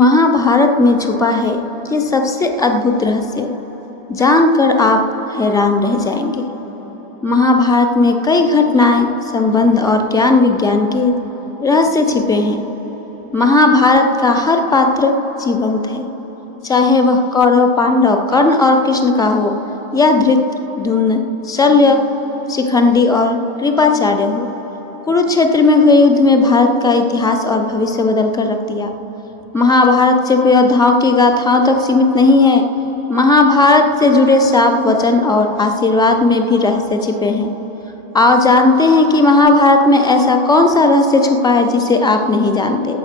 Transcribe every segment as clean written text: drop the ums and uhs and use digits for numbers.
महाभारत में छुपा है ये सबसे अद्भुत रहस्य, जानकर आप हैरान रह जाएंगे। महाभारत में कई घटनाएं, संबंध और ज्ञान विज्ञान के रहस्य छिपे हैं। महाभारत का हर पात्र जीवंत है, चाहे वह कौरव, पांडव, कर्ण और कृष्ण का हो या धृतराष्ट्र, शल्य, शिखंडी और कृपाचार्य हो। कुरुक्षेत्र में हुए युद्ध में भारत का इतिहास और भविष्य बदल कर रख दिया। महाभारत सिर्फ योद्धाओं की गाथाओं तक सीमित नहीं है, महाभारत से जुड़े शाप, वचन और आशीर्वाद में भी रहस्य छिपे हैं। आओ जानते हैं कि महाभारत में ऐसा कौन सा रहस्य छुपा है जिसे आप नहीं जानते।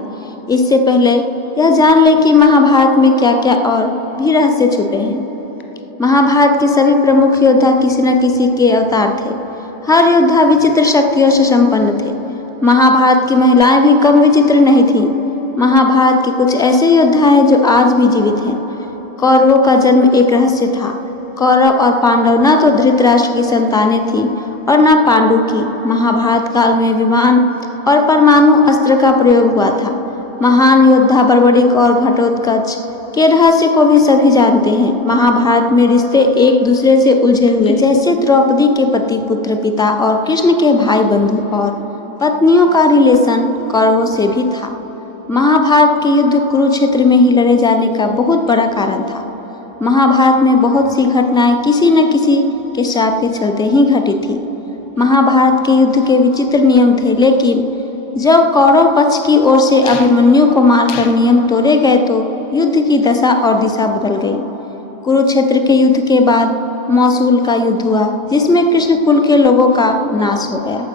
इससे पहले यह जान लें कि महाभारत में क्या क्या और भी रहस्य छुपे हैं। महाभारत के सभी प्रमुख योद्धा किसी न किसी के अवतार थे। हर योद्धा विचित्र शक्तियों से संपन्न थे। महाभारत की महिलाएं भी कम विचित्र नहीं थीं। महाभारत के कुछ ऐसे योद्धा हैं जो आज भी जीवित हैं। कौरवों का जन्म एक रहस्य था। कौरव और पांडव न तो धृतराष्ट्र की संतानें थीं और न पांडु की। महाभारत काल में विमान और परमाणु अस्त्र का प्रयोग हुआ था। महान योद्धा बर्बरिक और घटोत्कच के रहस्य को भी सभी जानते हैं। महाभारत में रिश्ते एक दूसरे से उलझे हुए, जैसे द्रौपदी के पति, पुत्र, पिता और कृष्ण के भाई, बंधु और पत्नियों का रिलेशन कौरवों से भी था। महाभारत के युद्ध कुरुक्षेत्र में ही लड़े जाने का बहुत बड़ा कारण था। महाभारत में बहुत सी घटनाएं किसी न किसी के शाप के चलते ही घटी थी। महाभारत के युद्ध के विचित्र नियम थे, लेकिन जब कौरव पक्ष की ओर से अभिमन्यु को मारकर नियम तोड़े गए तो युद्ध की दशा और दिशा बदल गई। कुरुक्षेत्र के युद्ध के बाद मौसूल का युद्ध हुआ, जिसमें कृष्ण कुल के लोगों का नाश हो गया।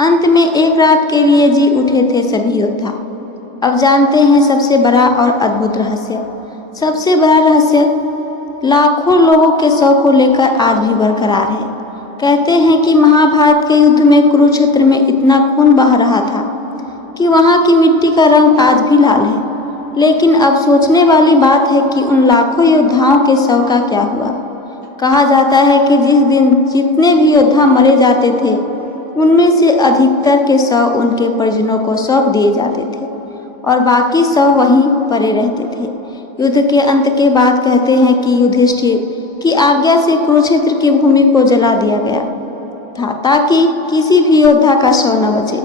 अंत में एक रात के लिए जी उठे थे सभी योद्धा। अब जानते हैं सबसे बड़ा और अद्भुत रहस्य। सबसे बड़ा रहस्य लाखों लोगों के शव को लेकर आज भी बरकरार है। कहते हैं कि महाभारत के युद्ध में कुरुक्षेत्र में इतना खून बह रहा था कि वहाँ की मिट्टी का रंग आज भी लाल है। लेकिन अब सोचने वाली बात है कि उन लाखों योद्धाओं के शव का क्या हुआ। कहा जाता है कि जिस दिन जितने भी योद्धा मरे जाते थे, उनमें से अधिकतर के शव उनके परिजनों को सौंप दिए जाते थे और बाकी शव वहीं पड़े रहते थे। युद्ध के अंत के बाद कहते हैं कि युधिष्ठिर की आज्ञा से कुरुक्षेत्र की भूमि को जला दिया गया था, ताकि किसी भी योद्धा का शव न बचे।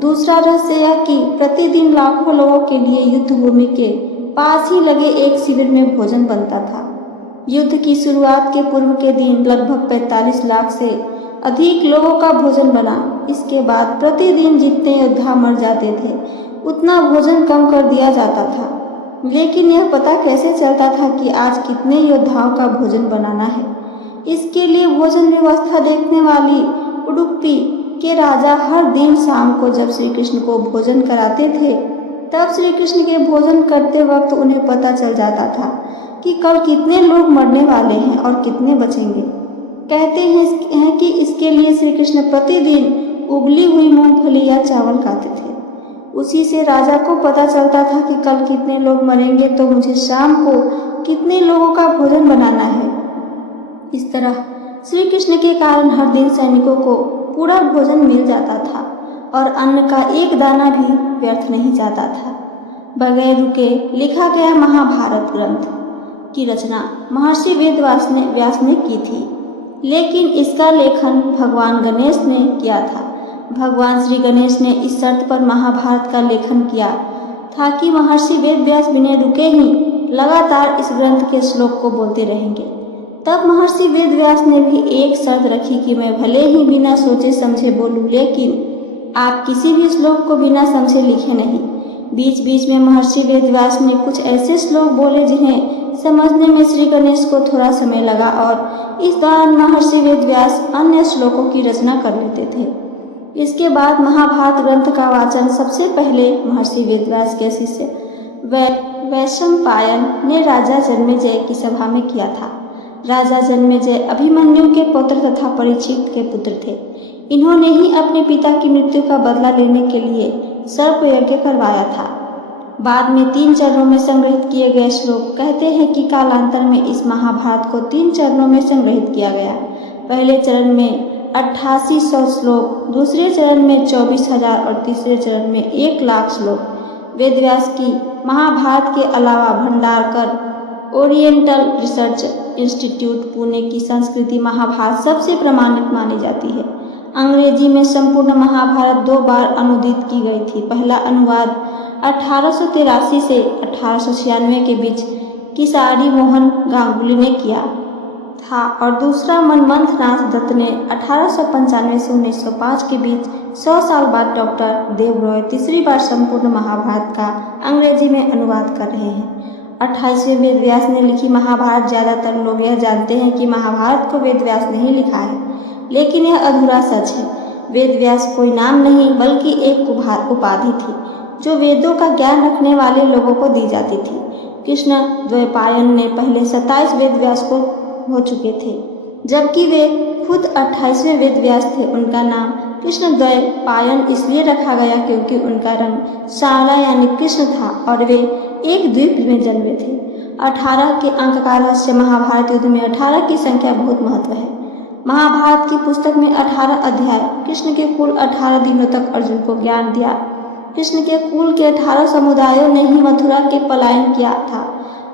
दूसरा रहस्य यह कि प्रतिदिन लाखों लोगों के लिए युद्ध भूमि के पास ही लगे एक शिविर में भोजन बनता था। युद्ध की शुरुआत के पूर्व के दिन लगभग 45 लाख से अधिक लोगों का भोजन बना। इसके बाद प्रतिदिन जितने योद्धा मर जाते थे, उतना भोजन कम कर दिया जाता था। लेकिन यह पता कैसे चलता था कि आज कितने योद्धाओं का भोजन बनाना है? इसके लिए भोजन व्यवस्था देखने वाली उडुपी के राजा हर दिन शाम को जब श्री कृष्ण को भोजन कराते थे, तब श्री कृष्ण के भोजन करते वक्त उन्हें पता चल जाता था कि कल कितने लोग मरने वाले हैं और कितने बचेंगे। कहते हैं कि इसके लिए श्री कृष्ण प्रतिदिन उबली हुई मूंगफली या चावल खाते थे। उसी से राजा को पता चलता था कि कल कितने लोग मरेंगे, तो मुझे शाम को कितने लोगों का भोजन बनाना है। इस तरह श्री कृष्ण के कारण हर दिन सैनिकों को पूरा भोजन मिल जाता था और अन्न का एक दाना भी व्यर्थ नहीं जाता था। बगैर रुके लिखा गया महाभारत ग्रंथ की रचना महर्षि वेदव्यास ने की थी, लेकिन इसका लेखन भगवान गणेश ने किया था। भगवान श्री गणेश ने इस शर्त पर महाभारत का लेखन किया था कि महर्षि वेदव्यास बिना रुके ही लगातार इस ग्रंथ के श्लोक को बोलते रहेंगे। तब महर्षि वेदव्यास ने भी एक शर्त रखी कि मैं भले ही बिना सोचे समझे बोलूं, लेकिन आप किसी भी श्लोक को बिना समझे लिखे नहीं। बीच बीच में महर्षि वेदव्यास ने कुछ ऐसे श्लोक बोले जिन्हें समझने में श्री गणेश को थोड़ा समय लगा, और इस दौरान महर्षि वेदव्यास अन्य श्लोकों की रचना कर लेते थे। इसके बाद महाभारत ग्रंथ का वाचन सबसे पहले महर्षि वेदव्यास के शिष्य वैशंपायन ने राजा जन्मेजय की सभा में किया था। राजा जन्मेजय अभिमन्यु के पुत्र तथा परीक्षित के पुत्र थे। इन्होंने ही अपने पिता की मृत्यु का बदला लेने के लिए सर्प यज्ञ करवाया था। बाद में 3 चरणों में संग्रहित किए गए श्लोक कहते हैं कि कालांतर में इस महाभारत को 3 चरणों में संग्रहित किया गया। पहले चरण में 8800 श्लोक, दूसरे चरण में 24,000 और तीसरे चरण में 1 लाख श्लोक वेदव्यास की महाभारत के अलावा Bhandarkar oriental research institute Pune की संस्कृति महाभारत सबसे प्रमाणित मानी जाती है। अंग्रेजी में संपूर्ण महाभारत 2 बार अनुदित की गई थी। पहला अनुवाद 1883 से 1896 के बीच किसारी मोहन गांगुली ने किया था और दूसरा मनमथ नाथ दत्त ने 1895 से 1905 के बीच 100 साल बाद डॉक्टर देवरॉय तीसरी बार संपूर्ण महाभारत का अंग्रेजी में अनुवाद कर रहे हैं। 28वें वेद व्यास ने लिखी महाभारत। ज़्यादातर लोग यह जानते हैं कि महाभारत को वेद व्यास ने ही लिखा है, लेकिन यह अधूरा सच है। वेद व्यास कोई नाम नहीं बल्कि एक उपाधि थी जो वेदों का ज्ञान रखने वाले लोगों को दी जाती थी। कृष्ण द्वैपायन ने पहले 27 वेद व्यास को हो चुके थे, जबकि वे खुद 28वें वेद व्यास थे। उनका नाम कृष्ण द्वैपायन इसलिए रखा गया क्योंकि उनका रंग सांवला यानी कृष्ण था और वे एक द्वीप में जन्मे थे। 18 के अंक का रहस्य। महाभारत युद्ध में 18 की संख्या बहुत महत्व है। महाभारत की पुस्तक में 18 अध्याय कृष्ण के कुल 18 दिनों तक अर्जुन को ज्ञान दिया। कृष्ण के कुल के 18 समुदायों ने ही मथुरा के पलायन किया था।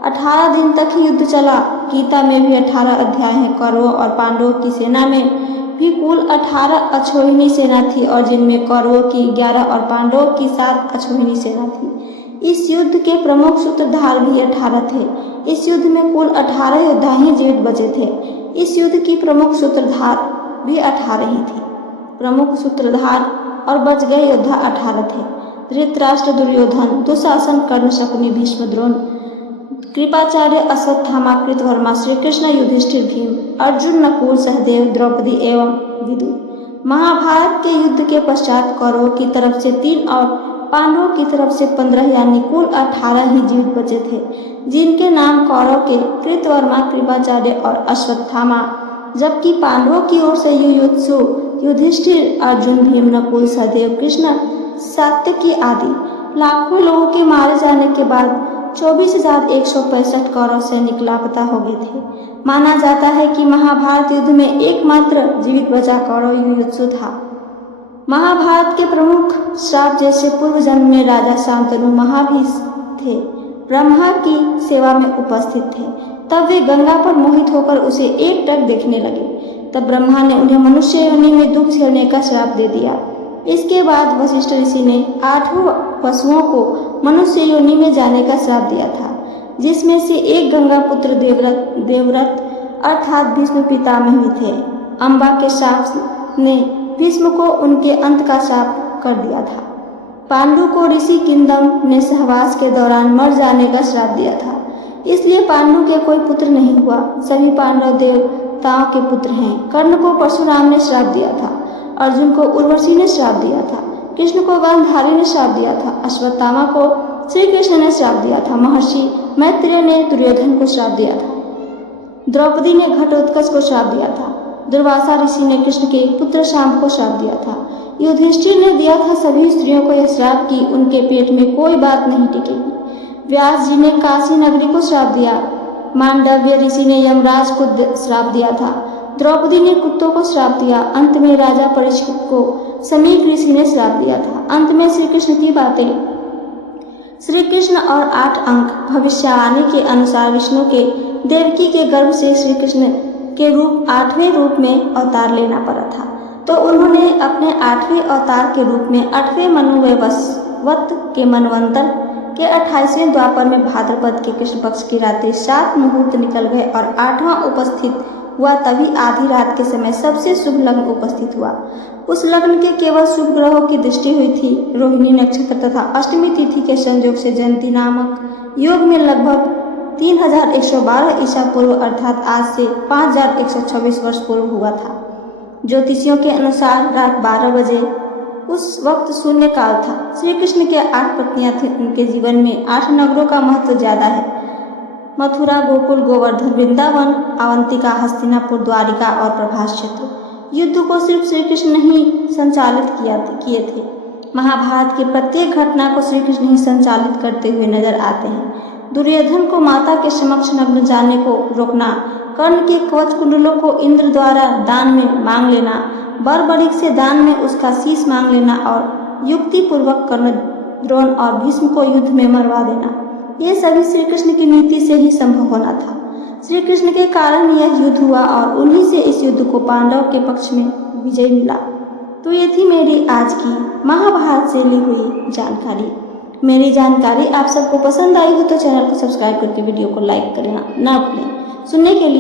18 दिन तक ही युद्ध चला। गीता में भी 18 अध्याय हैं। कौरवों और पांडवों की सेना में भी कुल 18 अक्षौहिणी सेना थी और जिनमें कौरवों की 11 और पांडवों की 7 अक्षौहिणी सेना थी। इस युद्ध के प्रमुख सूत्रधार भी 18 थे। इस युद्ध में कुल 18 योद्धा ही जीवित बचे थे। इस युद्ध की प्रमुख सूत्रधार भी 18 ही थे। प्रमुख सूत्रधार और बच गए योद्धा 18 थे। धृतराष्ट्र, दुर्योधन, दुशासन, कर्ण, शकुनि, भीष्म, द्रोण, कृपाचार्य, अश्वत्थामा, कृतवर्मा, श्री कृष्ण, युधिष्ठिर, भीम, अर्जुन, नकुल, सहदेव, द्रौपदी एवं विदुर। महाभारत के युद्ध के पश्चात कौरवों की तरफ से 3 और पांडवों की तरफ से 15 यानी कुल 18 ही जीवित बचे थे, जिनके नाम कौरव के कृतवर्मा, कृपाचार्य और अश्वत्थामा, जबकि पांडवों की ओर से युयुत्सु, युधिष्ठिर, अर्जुन, भीम, नकुल, सहदेव, कृष्ण, सात्यकी आदि। लाखों लोगों के मारे जाने के बाद 24,165 कौरव सैनिक लापता हो गए थे। माना जाता है कि महाभारत युद्ध में एकमात्र जीवित बचा कौरव युयुत्सु था। महाभारत के प्रमुख श्राप जैसे पूर्व जन्म में राजा शांतनु महाभीष थे, ब्रह्मा की सेवा में उपस्थित थे। तब वे गंगा पर मोहित होकर उसे एकटक देखने लगे। तब ब्रह्मा ने उन्हें मनुष्य योनि में दुख झेलने का श्राप दे दिया। इसके बाद वशिष्ठ ऋषि ने 8 पशुओं को मनुष्य योनि में जाने का श्राप दिया था, जिसमें से एक गंगा पुत्र देवव्रत अर्थात भीष्म पितामह भी थे। अम्बा के श्राप ने भीष्म को उनके अंत का श्राप कर दिया था। पांडु को ऋषि किंदम ने सहवास के दौरान मर जाने का श्राप दिया था, इसलिए पांडु के कोई पुत्र नहीं हुआ। सभी पांडव देवताओं के पुत्र हैं। कर्ण को परशुराम ने श्राप दिया था, अर्जुन को उर्वशी ने श्राप दिया था, कृष्ण को गांधारी ने श्राप दिया था, अश्वत्थामा को श्री कृष्ण ने श्राप दिया था, महर्षि मैत्रेय ने दुर्योधन को श्राप दिया था, द्रौपदी ने घटोत्कच को श्राप दिया था, दुर्वासा ऋषि ने कृष्ण के पुत्र शाम को श्राप दिया था, युधिष्ठिर ने दिया था सभी स्त्रियों को यह श्राप कि उनके पेट में कोई बात नहीं टिकेगी। व्यास जी ने काशी नगरी को श्राप दिया, मांडव्य ऋषि ने यमराज को श्राप दिया था, द्रौपदी ने कुत्तों को श्राप दिया। अंत में राजा परीक्षित को समीप ऋषि ने श्राप दिया था। अंत में श्री कृष्ण की बातें। श्री कृष्ण और 8 अंक भविष्यवाणी के अनुसार विष्णु के देवकी के गर्भ से श्री कृष्ण के रूप 8वें रूप में अवतार लेना पड़ा था, तो उन्होंने अपने 8वें अवतार के रूप में 8वें मनु वैवस्वत के मनवंतर के 28वें द्वापर में भाद्रपद के कृष्ण पक्ष की रात्रि 7 मुहूर्त निकल गए और 8वां उपस्थित हुआ। तभी आधी रात के समय सबसे शुभ लग्न उपस्थित हुआ। उस लग्न के केवल शुभ ग्रहों की दृष्टि हुई थी। रोहिणी नक्षत्र तथा अष्टमी तिथि के संयोग से जयंती नामक योग में लगभग 3112 ईसा पूर्व अर्थात आज से 5126 वर्ष पूर्व हुआ था। ज्योतिषियों के अनुसार रात 12 बजे उस वक्त शून्य काल था। श्री कृष्ण के 8 पत्नियां थीं। उनके जीवन में 8 नगरों का महत्व ज्यादा है। मथुरा, गोकुल, गोवर्धन, वृंदावन, अवंतिका, हस्तिनापुर, द्वारिका और प्रभास क्षेत्र। युद्ध को सिर्फ श्री कृष्ण ही संचालित किए थे। महाभारत की प्रत्येक घटना को श्री कृष्ण ही संचालित करते हुए नजर आते हैं। दुर्योधन को माता के समक्ष नग्न जाने को रोकना, कर्ण के कवच कुंडलों को इंद्र द्वारा दान में मांग लेना, बर्बरीक से दान में उसका शीश मांग लेना और युक्ति पूर्वक कर्ण द्रोण और भीष्म को युद्ध में मरवा देना, ये सभी श्री कृष्ण की नीति से ही संभव होना था। श्री कृष्ण के कारण यह युद्ध हुआ और उन्हीं से इस युद्ध को पांडव के पक्ष में विजय मिला। तो ये थी मेरी आज की महाभारत से ली हुई जानकारी। मेरी जानकारी आप सबको पसंद आई हो तो चैनल को सब्सक्राइब करके वीडियो को लाइक करना ना भूलें। सुनने के लिए